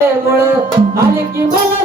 मुळे आले की मला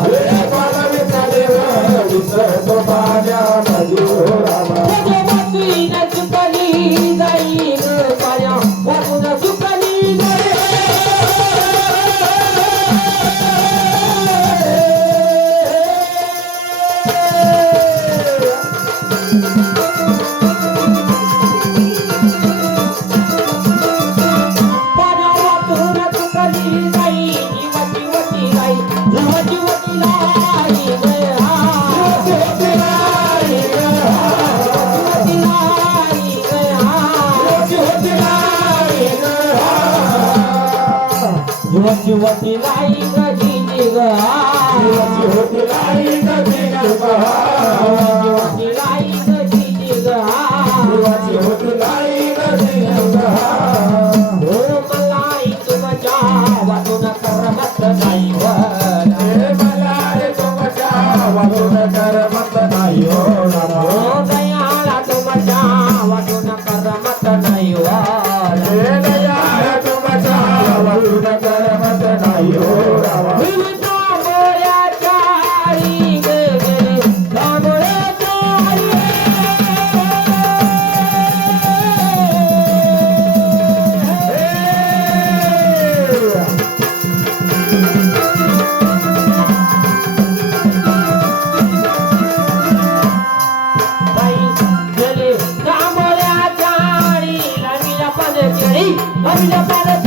A minha parada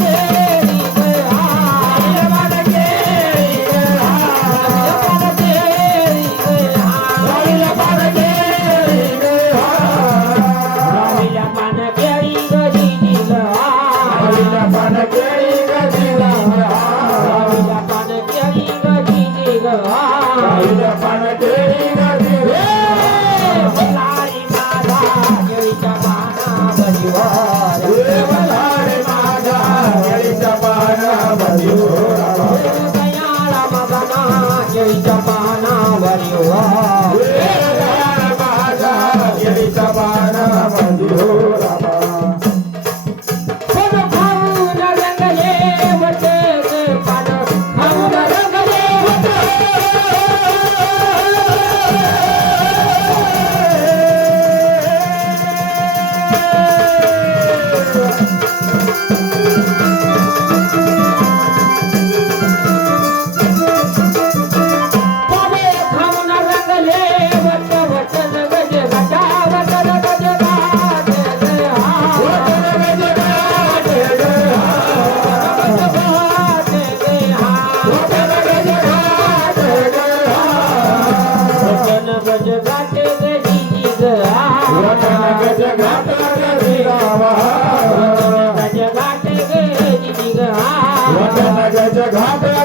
Allah. Jai Jai Ghat